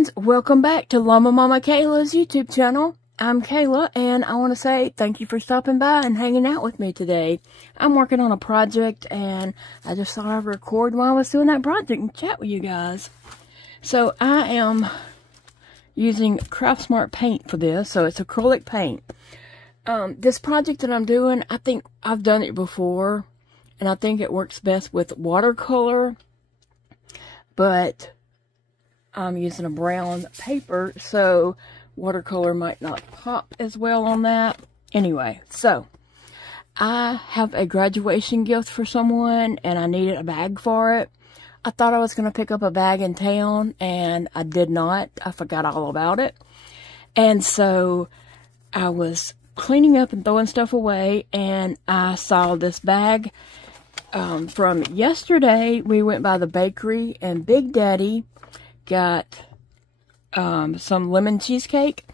friends, welcome back to Llamamakayla's YouTube channel. I'm Kayla, and I want to say thank you for stopping by and hanging out with me today. I'm working on a project, and I just thought I'd record while I was doing that project and chat with you guys. So I am using Craft Smart paint for this, so it's acrylic paint. This project that I'm doing, I think I've done it before, and I think it works best with watercolor, but I'm using a brown paper, so watercolor might not pop as well on that. Anyway, so I have a graduation gift for someone, and I needed a bag for it. I thought I was going to pick up a bag in town, and I did not. I forgot all about it. And so I was cleaning up and throwing stuff away, and I saw this bag from yesterday. We went by the bakery, and Big Daddy got some lemon cheesecake.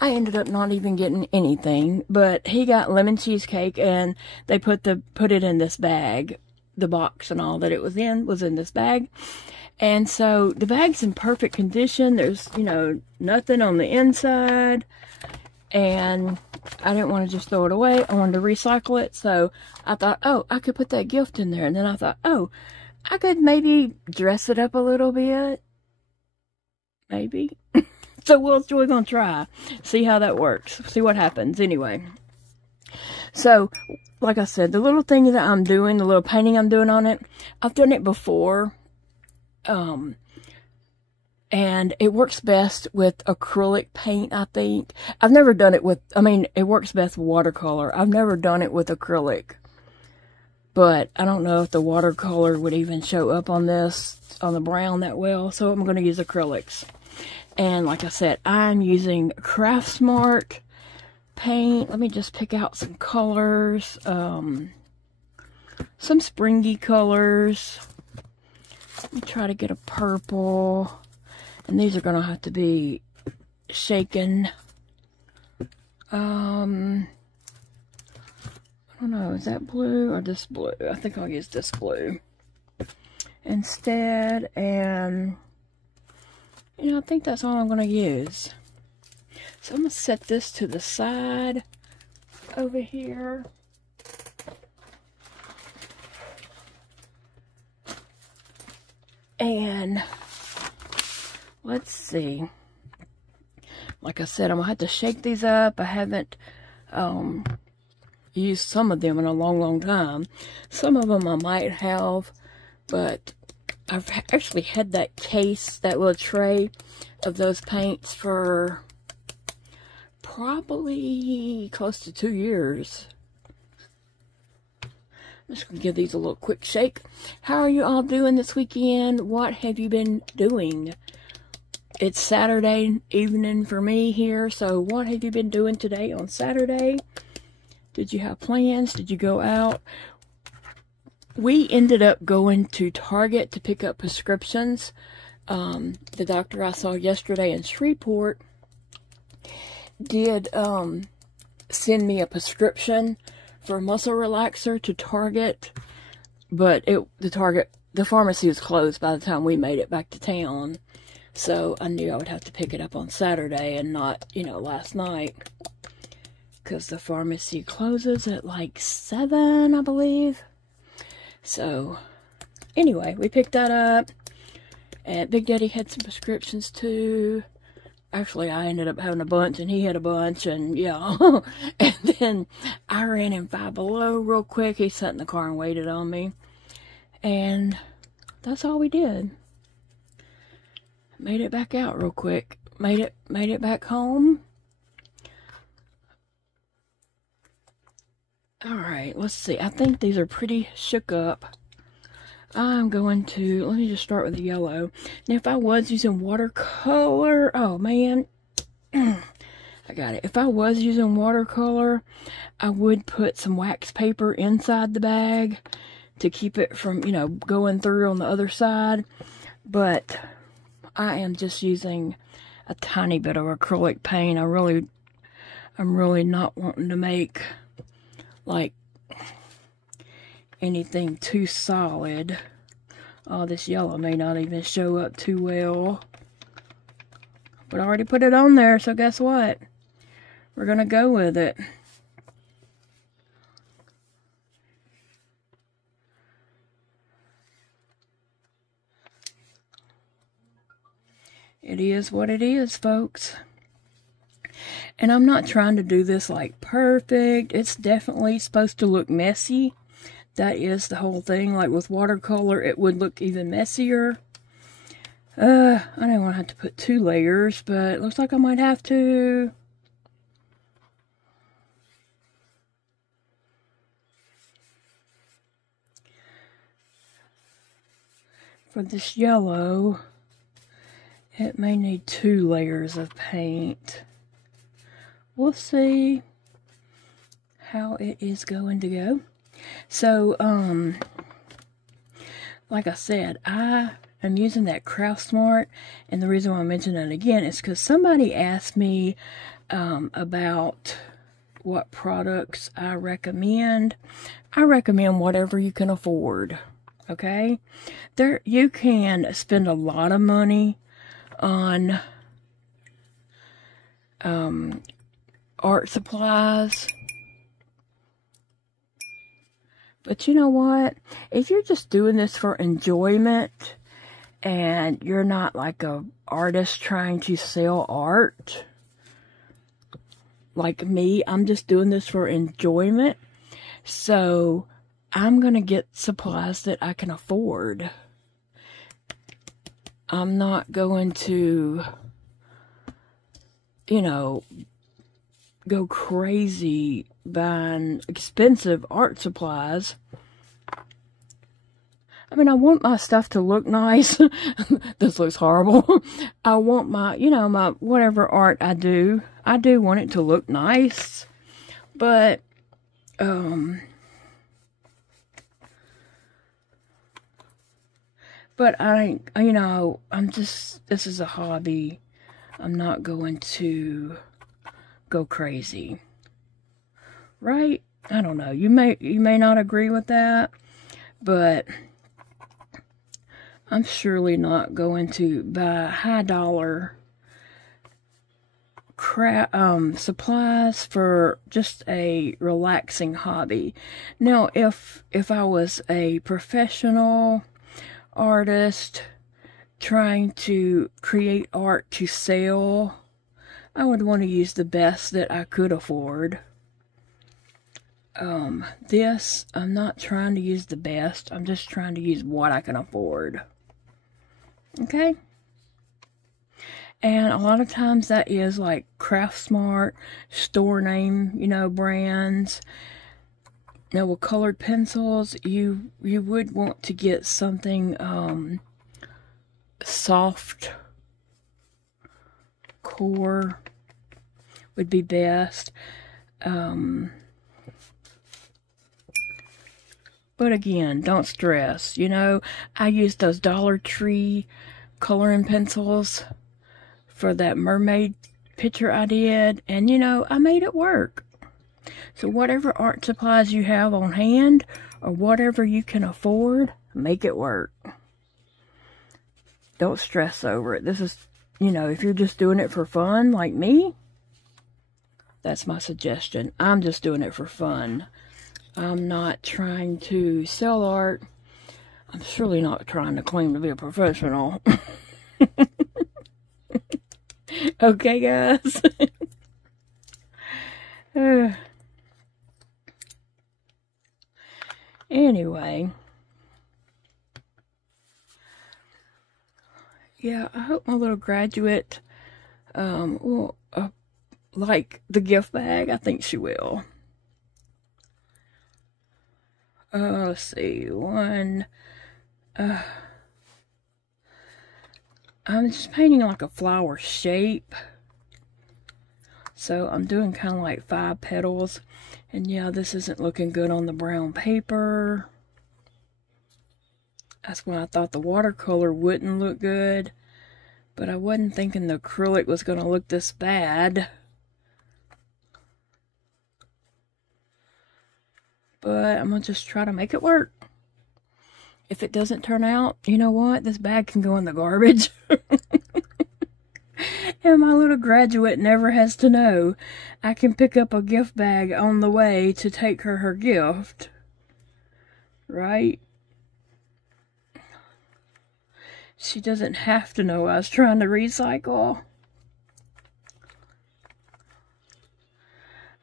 I ended up not even getting anything, but he got lemon cheesecake, and they put it in this bag. The box and all that it was in this bag. And so the bag's in perfect condition. There's, you know, nothing on the inside, and I didn't want to just throw it away. I wanted to recycle it. So I thought, oh, I could put that gift in there. And then I thought, oh, I could maybe dress it up a little bit. Maybe. So we're going to try. See how that works. See what happens. Anyway. So, like I said, the little thing that I'm doing, the little painting I'm doing on it, I've done it before. And it works best with acrylic paint, I think. I've never done it with, it works best with watercolor. I've never done it with acrylic. But I don't know if the watercolor would even show up on this, on the brown that well. So I'm going to use acrylics. And like I said, I'm using Craft Smart paint. Let me just pick out some colors. Some springy colors. Let me try to get a purple. And these are going to have to be shaken. I don't know, is that blue or this blue? I think I'll use this blue instead. And, you know, I think that's all I'm going to use. So I'm going to set this to the side over here. And let's see. Like I said, I'm going to have to shake these up. I haven't used some of them in a long time. Some of them I might have, but I've actually had that case, that little tray of those paints for probably close to 2 years. I'm just going to give these a little quick shake. How are you all doing this weekend? What have you been doing? It's Saturday evening for me here, so what have you been doing today on Saturday? Did you have plans? Did you go out? We ended up going to Target to pick up prescriptions. The doctor I saw yesterday in Shreveport did send me a prescription for a muscle relaxer to Target, but the pharmacy was closed by the time we made it back to town. So I knew I would have to pick it up on Saturday and not, you know, last night, because the pharmacy closes at like 7, I believe. So anyway, we picked that up, and Big Daddy had some prescriptions too. Actually, I ended up having a bunch, and he had a bunch, and yeah. And then I ran in Five Below real quick. He sat in the car and waited on me. And that's all we did. Made it back out real quick. Made it back home. Alright, let's see. I think these are pretty shook up. I'm going to, let me just start with the yellow. Now, if I was using watercolor, oh man, I got it. If I was using watercolor, I would put some wax paper inside the bag to keep it from, you know, going through on the other side. But I am just using a tiny bit of acrylic paint. I'm really not wanting to make, like, anything too solid. Oh, this yellow may not even show up too well. But I already put it on there, so guess what? We're going to go with it. It is what it is, folks. And I'm not trying to do this like perfect. It's definitely supposed to look messy. That is the whole thing. Like with watercolor, it would look even messier. I don't want to have to put 2 layers, but it looks like I might have to. For this yellow, it may need 2 layers of paint. We'll see how it is going to go. So, like I said, I am using that Craft Smart, and the reason why I mention it again is because somebody asked me about what products I recommend. I recommend whatever you can afford, okay? You can spend a lot of money on art supplies. But you know what? If you're just doing this for enjoyment and you're not like a artist trying to sell art, like me, I'm just doing this for enjoyment. So I'm going to get supplies that I can afford. I'm not going to, you know, go crazy buying expensive art supplies. I mean, I want my stuff to look nice. This looks horrible. I want my, you know, my whatever art I do want it to look nice. But, you know, this is a hobby. I'm not going to go crazy. Right? I don't know. You may not agree with that, but I'm surely not going to buy high dollar supplies for just a relaxing hobby. Now, if I was a professional artist trying to create art to sell, I would want to use the best that I could afford. This, I'm not trying to use the best. I'm just trying to use what I can afford. Okay? And a lot of times that is like Craft Smart, store name, you know, brands. Now with colored pencils, you would want to get something soft core would be best. But again, don't stress. You know, I used those Dollar Tree coloring pencils for that mermaid picture I did, and you know, I made it work. So whatever art supplies you have on hand, or whatever you can afford, make it work. Don't stress over it. This is, you know, if you're just doing it for fun, like me, that's my suggestion. I'm just doing it for fun. I'm not trying to sell art. I'm surely not trying to claim to be a professional. Okay, guys. Anyway. Yeah, I hope my little graduate will like the gift bag. I think she will. Let's see, I'm just painting like a flower shape. So I'm doing kind of like 5 petals. And yeah, this isn't looking good on the brown paper. That's when I thought the watercolor wouldn't look good. But I wasn't thinking the acrylic was going to look this bad. But I'm going to just try to make it work. If it doesn't turn out, you know what? This bag can go in the garbage. And my little graduate never has to know. I can pick up a gift bag on the way to take her gift. Right? She doesn't have to know I was trying to recycle.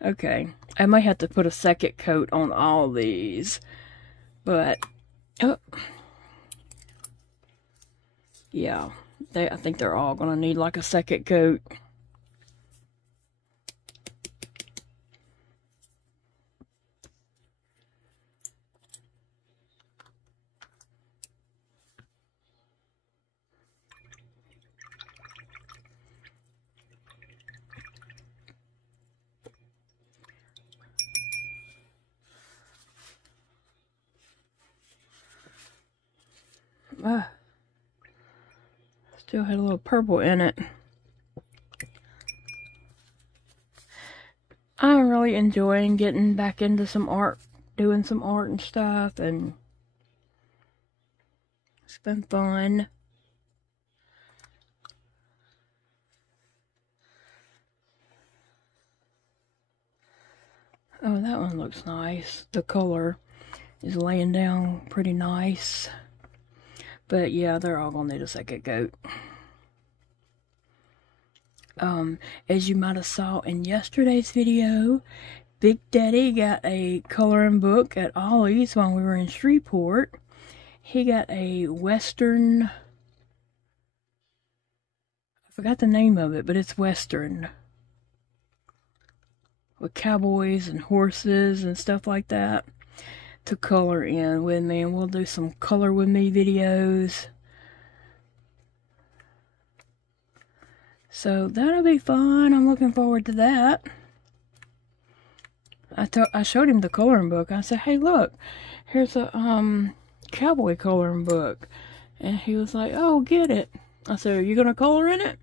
Okay, I might have to put a second coat on all these. But, oh, yeah, I think they're all going to need like a second coat. Still had a little purple in it. I'm really enjoying getting back into some art, doing some art and stuff, and it's been fun. Oh, that one looks nice. The color is laying down pretty nice. But yeah, they're all gonna need a second coat. As you might have saw in yesterday's video, Big Daddy got a coloring book at Ollie's while we were in Shreveport. He got a Western, I forgot the name of it, but it's Western. With cowboys and horses and stuff like that to color in with me, and we'll do some color with me videos. So that'll be fun. I'm looking forward to that. I showed him the coloring book. I said, "Hey, look, here's a cowboy coloring book," and he was like, "Oh, get it." I said, "Are you gonna color in it?"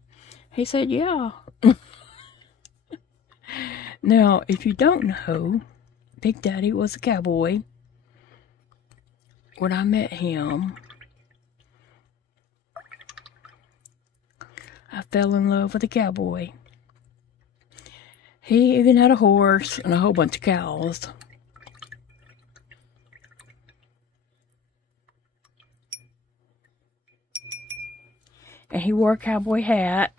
He said, "Yeah." Now, if you don't know, Big Daddy was a cowboy. When I met him, I fell in love with a cowboy. He even had a horse and a whole bunch of cows. And he wore a cowboy hat.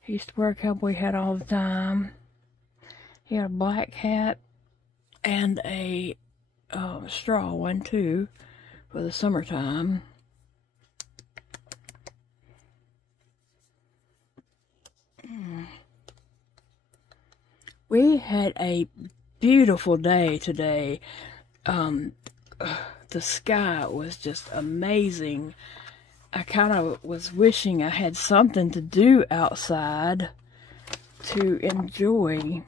He used to wear a cowboy hat all the time. He had a black hat and a straw one too for the summertime. We had a beautiful day today. The sky was just amazing. I kind of was wishing I had something to do outside to enjoy,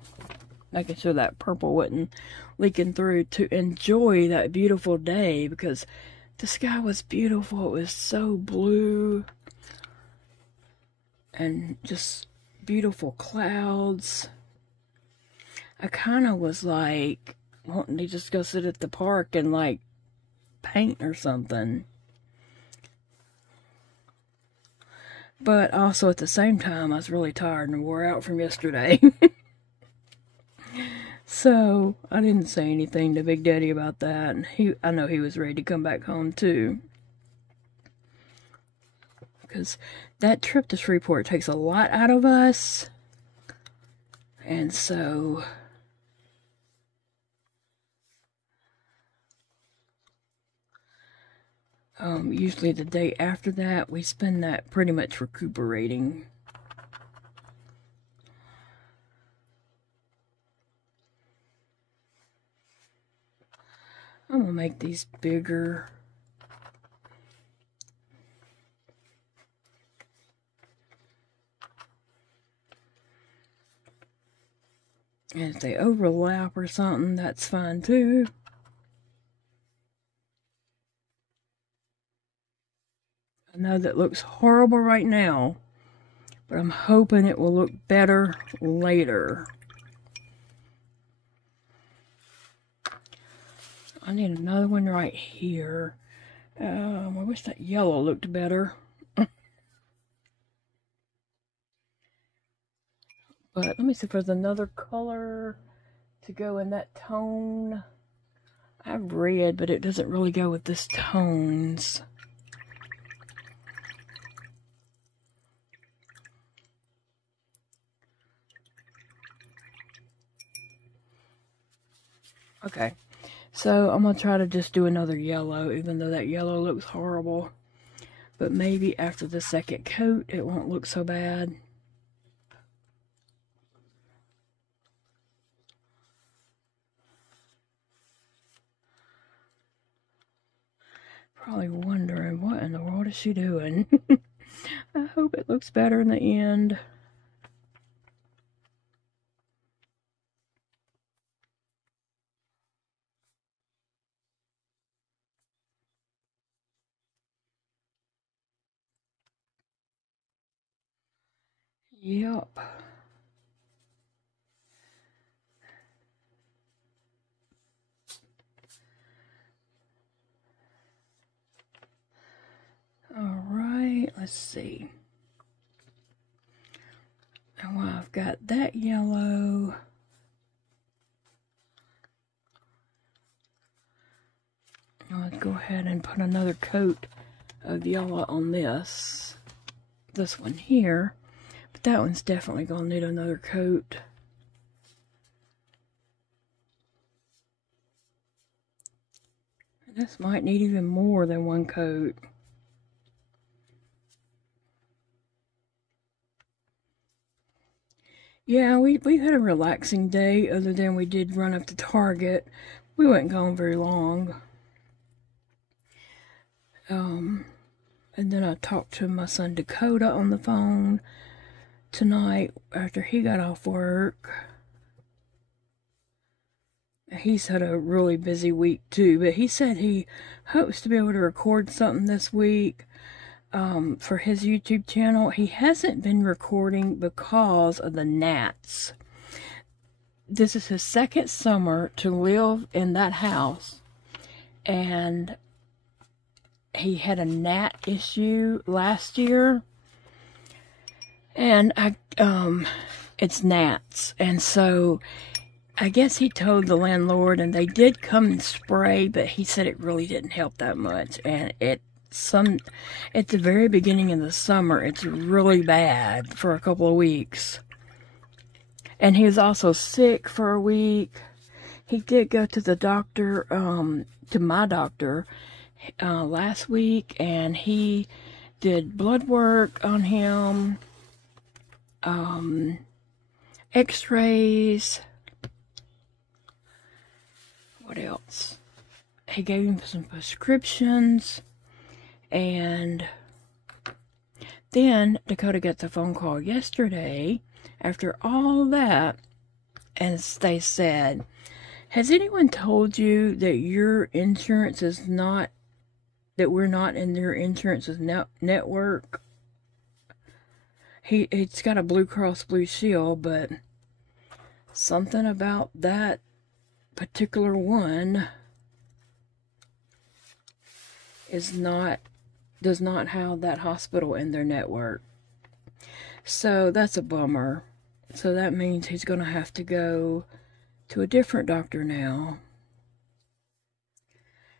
making sure that purple wasn't leaking through, to enjoy that beautiful day, because the sky was beautiful. It was so blue and just beautiful clouds. I kind of was like wanting to just go sit at the park and like paint or something. But also at the same time, I was really tired and wore out from yesterday. So I didn't say anything to Big Daddy about that. And I know he was ready to come back home too. Because that trip to Shreveport takes a lot out of us. And so usually the day after that, we spend that pretty much recuperating. I'm gonna make these bigger. And if they overlap or something, that's fine too. I know that looks horrible right now, but I'm hoping it will look better later. I need another one right here. I wish that yellow looked better. But let me see if there's another color to go in that tone. I have red, but it doesn't really go with this tones. Okay, so I'm going to try to just do another yellow, even though that yellow looks horrible. But maybe after the second coat, it won't look so bad. Probably wondering, what in the world is she doing? I hope it looks better in the end. Yep. Alright, let's see. And while I've got that yellow, I'll go ahead and put another coat of yellow on this one here. But that one's definitely going to need another coat. And this might need even more than one coat. Yeah, we've had a relaxing day, other than we did run up to Target. We weren't gone very long. And then I talked to my son Dakota on the phone tonight after he got off work. He's had a really busy week too, but he said he hopes to be able to record something this week. For his YouTube channel. He hasn't been recording because of the gnats. This is his second summer to live in that house, and he had a gnat issue last year, and it's gnats, and so I guess he told the landlord, and they did come and spray, but he said it really didn't help that much, and at the very beginning of the summer, it's really bad for a couple of weeks. And he was also sick for a week. He did go to the doctor, to my doctor, last week, and he did blood work on him, x-rays. What else? He gave him some prescriptions. And then Dakota gets a phone call yesterday after all that, and they said, has anyone told you that your insurance is not, that we're not in your insurance's network? It's got a Blue Cross Blue Shield, but something about that particular one does not have that hospital in their network. So that's a bummer. So that means he's going to have to go to a different doctor now.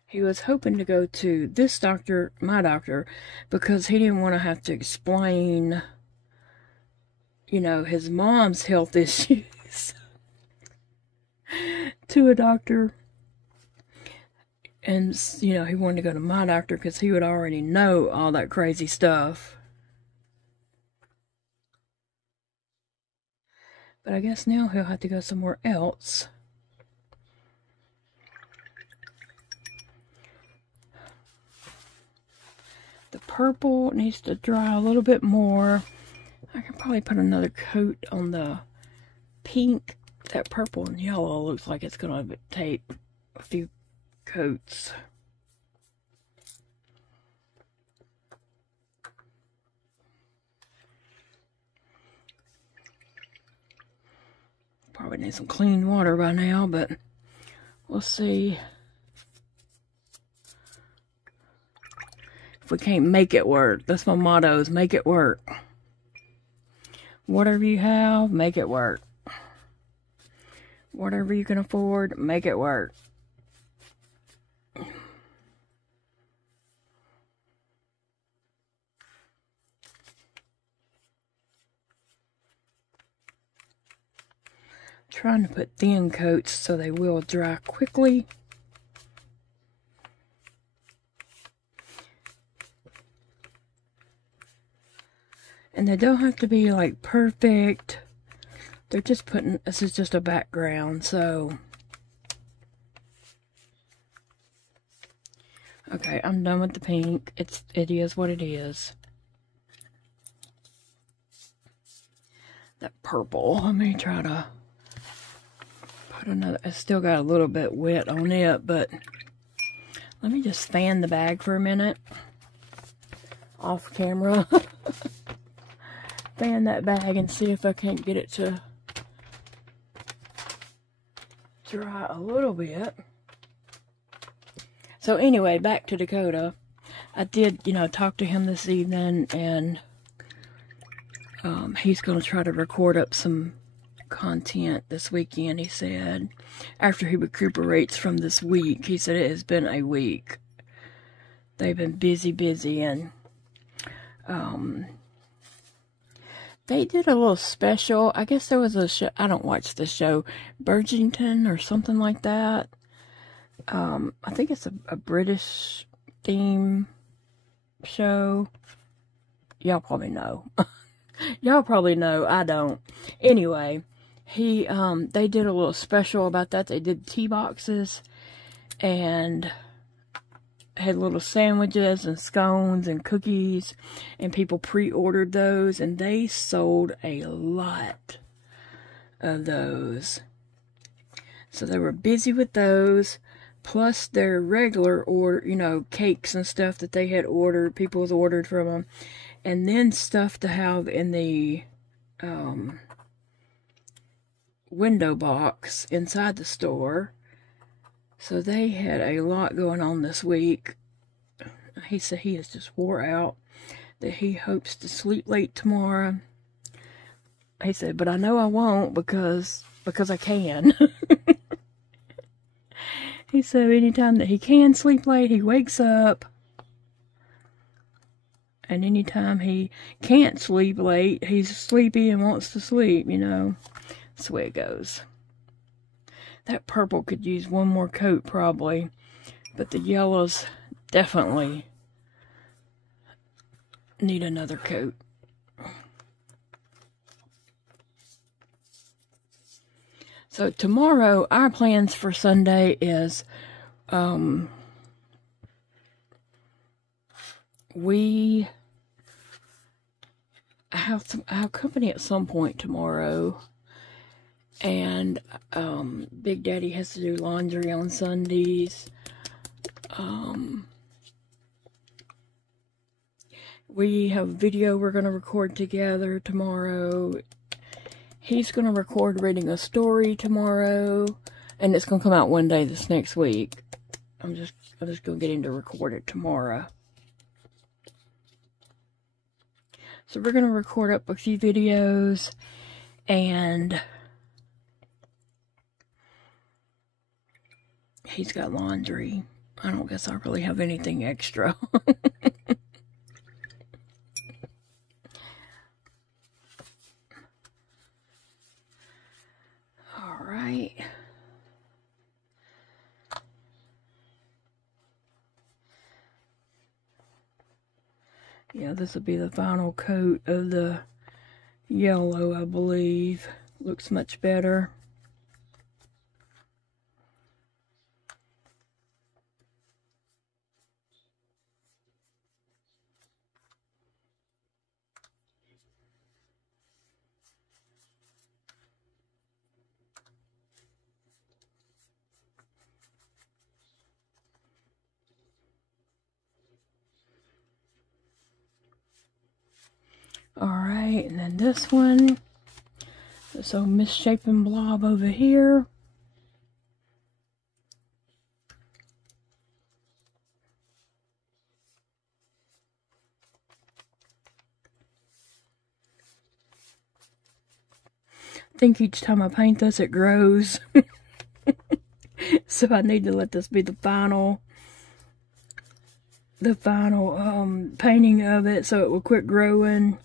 He was hoping to go to this doctor, my doctor, because he didn't want to have to explain, you know, his mom's health issues to a doctor. And, you know, he wanted to go to my doctor because he would already know all that crazy stuff. But I guess now he'll have to go somewhere else. The purple needs to dry a little bit more. I can probably put another coat on the pink. That purple and yellow looks like it's going to take a few coats. Probably need some clean water by now, but we'll see if we can't make it work. That's my motto, is make it work. Whatever you have, make it work. Whatever you can afford, make it work. Trying to put thin coats so they will dry quickly. And they don't have to be like perfect. They're just putting, this is just a background, so. Okay, I'm done with the pink. It is what it is. That purple, let me try to put another, I still got a little bit wet on it, but let me just fan the bag for a minute. Off camera. Fan that bag and see if I can't get it to dry a little bit. So anyway, back to Dakota. I did, talk to him this evening, and he's going to try to record up some content this weekend, he said. After he recuperates from this week, he said it has been a week. They've been busy, and they did a little special. I guess there was a show. I don't watch the show. Bridgerton or something like that. I think it's a British theme show. Y'all probably know. Y'all probably know. I don't. Anyway, they did a little special about that. They did tea boxes and had little sandwiches and scones and cookies, and people pre-ordered those, and they sold a lot of those. So they were busy with those, plus their regular order, cakes and stuff that they had ordered, people had ordered from them, and then stuff to have in the window box inside the store. So they had a lot going on this week. He said he is just wore out, that he hopes to sleep late tomorrow. He said, but I know I won't because I can. He said anytime that he can sleep late, he wakes up. And anytime he can't sleep late, he's sleepy and wants to sleep, That's the way it goes. That purple could use one more coat probably, but the yellows definitely need another coat. So tomorrow, our plans for Sunday is we have company at some point tomorrow. And Big Daddy has to do laundry on Sundays. We have a video we're going to record together tomorrow. He's going to record reading a story tomorrow, and it's going to come out one day this next week. I'm just going to get him to record it tomorrow. So we're going to record up a few videos, and he's got laundry. I don't guess I really have anything extra. Alright. Yeah, this will be the final coat of the yellow, I believe. Looks much better. Alright, and then this one, this old misshapen blob over here. think each time I paint this, it grows. So I need to let this be the final painting of it so it will quit growing.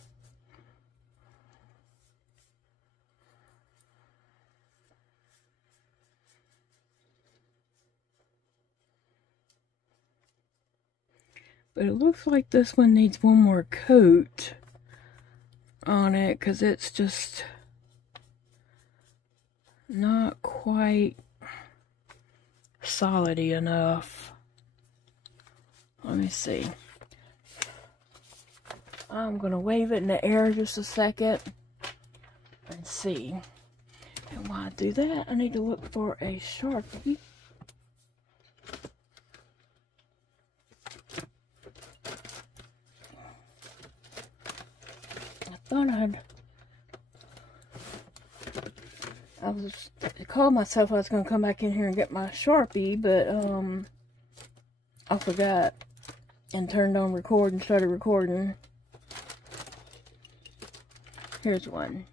But it looks like this one needs one more coat on it because it's just not quite solidy enough. Let me see. I'm going to wave it in the air just a second and see. And while I do that, I need to look for a Sharpie. I called myself I was going to come back in here and get my Sharpie, but I forgot and turned on record and started recording. Here's one.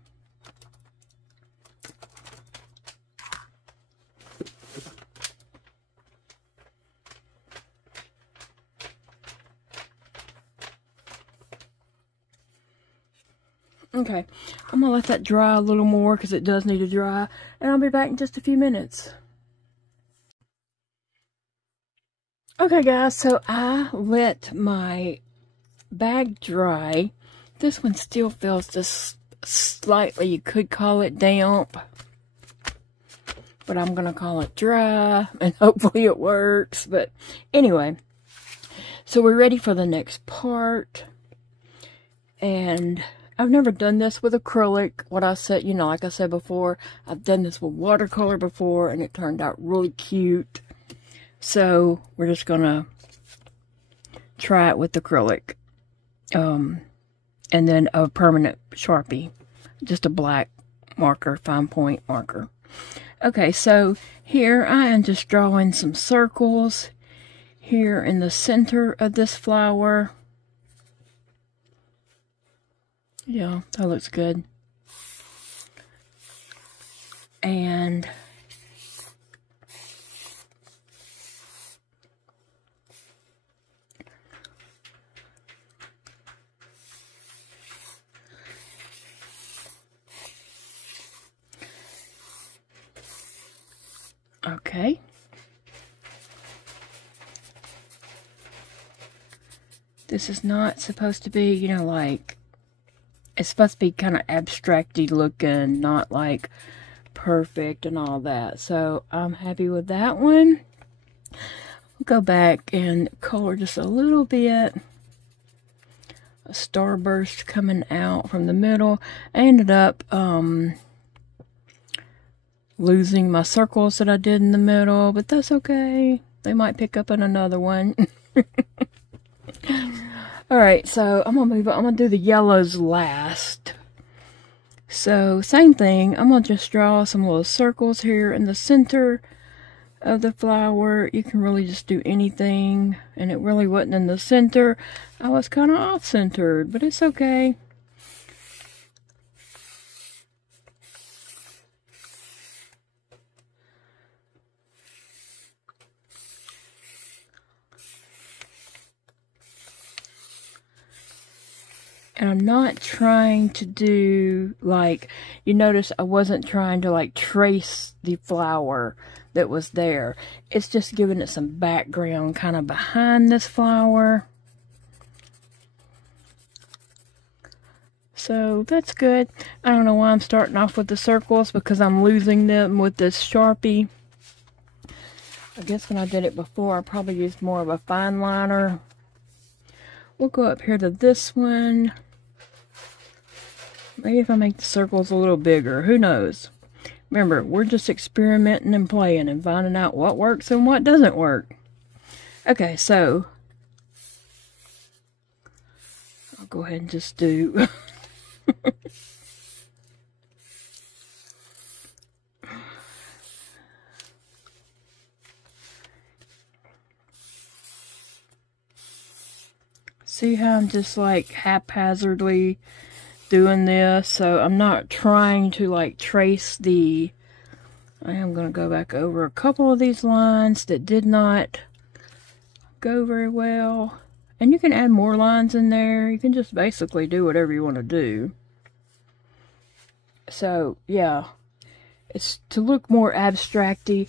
Okay, I'm going to let that dry a little more because it does need to dry, and I'll be back in just a few minutes. Okay guys, so I let my bag dry. This one still feels just slightly, you could call it damp, but I'm going to call it dry, and hopefully it works. But anyway, so we're ready for the next part, and I've never done this with acrylic. What I said, you know, like I said before, I've done this with watercolor before, and it turned out really cute. So we're just gonna try it with acrylic, and then a permanent Sharpie, just a black marker, fine point marker. Okay, so here I am just drawing some circles here in the center of this flower. Yeah, that looks good. And okay. This is not supposed to be, you know, like, it's supposed to be kind of abstracty looking, not like perfect and all that. So I'm happy with that one. I'll go back and color just a little bit. A starburst coming out from the middle. I ended up losing my circles that I did in the middle, but that's okay. They might pick up in another one. Alright, so I'm gonna move on. I'm gonna do the yellows last. So, same thing. I'm gonna just draw some little circles here in the center of the flower. You can really just do anything, and it really wasn't in the center. I was kind of off-centered, but it's okay. And I'm not trying to do, like, you notice I wasn't trying to, like, trace the flower that was there. It's just giving it some background kind of behind this flower. So, that's good. I don't know why I'm starting off with the circles, because I'm losing them with this Sharpie. I guess when I did it before, I probably used more of a fine liner. We'll go up here to this one. Maybe if I make the circles a little bigger, who knows? Remember, we're just experimenting and playing and finding out what works and what doesn't work. Okay, so I'll go ahead and just do see how I'm just like haphazardly doing this, so I'm not trying to like trace the... I am going to go back over a couple of these lines that did not go very well. And you can add more lines in there. You can just basically do whatever you want to do. So, yeah. It's to look more abstract-y.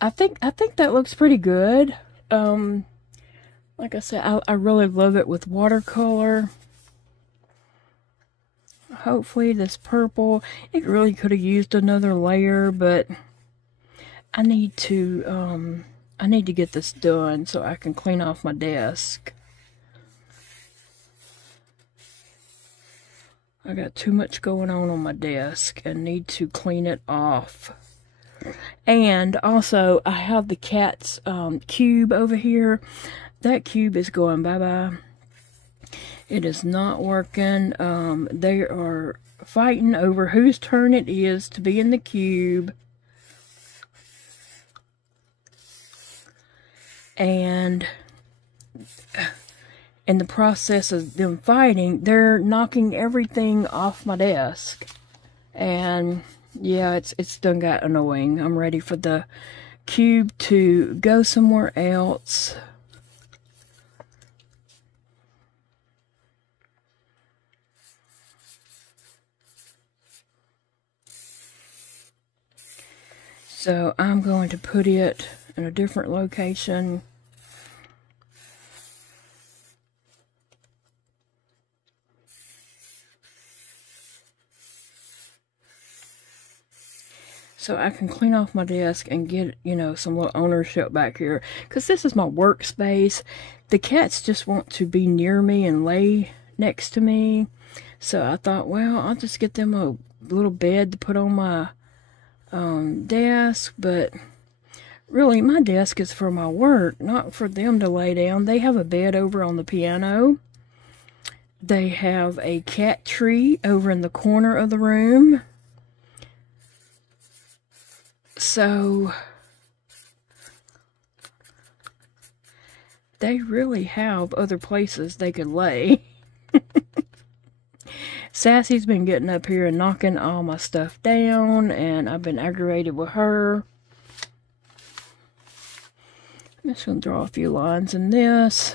I think that looks pretty good. Like I said, I really love it with watercolor. Hopefully this purple, it really could have used another layer, but I need to get this done so I can clean off my desk. I got too much going on my desk and need to clean it off. And also, I have the cat's cube over here. That cube is going bye-bye. It is not working. They are fighting over whose turn it is to be in the cube. And in the process of them fighting, they're knocking everything off my desk. And yeah, it's done got annoying. I'm ready for the cube to go somewhere else. So I'm going to put it in a different location. So I can clean off my desk and get, you know, some little ownership back here. Because this is my workspace. The cats just want to be near me and lay next to me. So I thought, well, I'll just get them a little bed to put on my desk. But really, my desk is for my work, not for them to lay down. They have a bed over on the piano. They have a cat tree over in the corner of the room. So they really have other places they could lay. Sassy's been getting up here and knocking all my stuff down, and I've been aggravated with her. I'm just going to draw a few lines in this.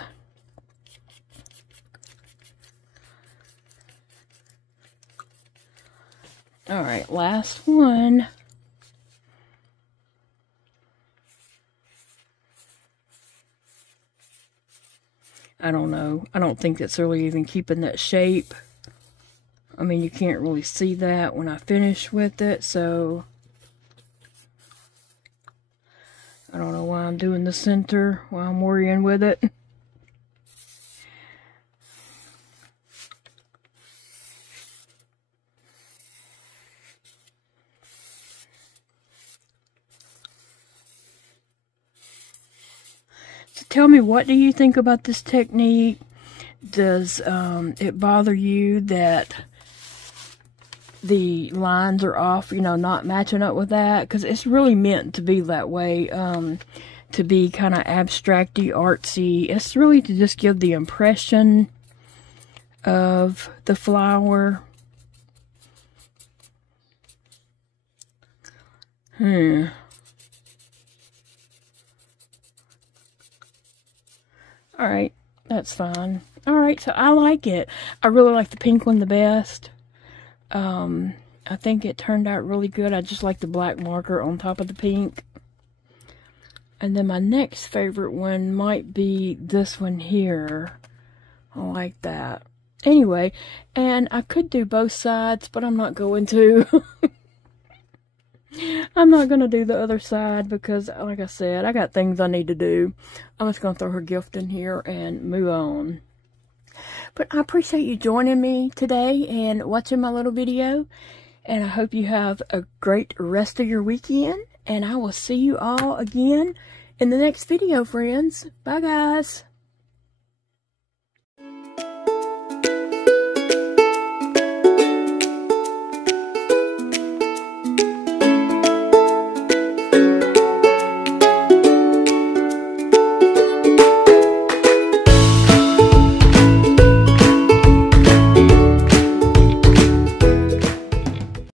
Alright, last one. I don't know. I don't think it's really even keeping that shape. I mean, you can't really see that when I finish with it, so I don't know why I'm doing the center while I'm worrying with it. So tell me, what do you think about this technique? Does it bother you that the lines are off, you know, not matching up with that? Because it's really meant to be that way, to be kind of abstract-y, artsy. It's really to just give the impression of the flower. Alright, that's fine. Alright, so I like it. I really like the pink one the best. I think it turned out really good. I just like the black marker on top of the pink. And then my next favorite one might be this one here. I like that. Anyway, and I could do both sides, but I'm not going to. I'm not going to do the other side because, like I said, I got things I need to do. I'm just going to throw her gift in here and move on. But I appreciate you joining me today and watching my little video. And I hope you have a great rest of your weekend. And I will see you all again in the next video, friends. Bye, guys.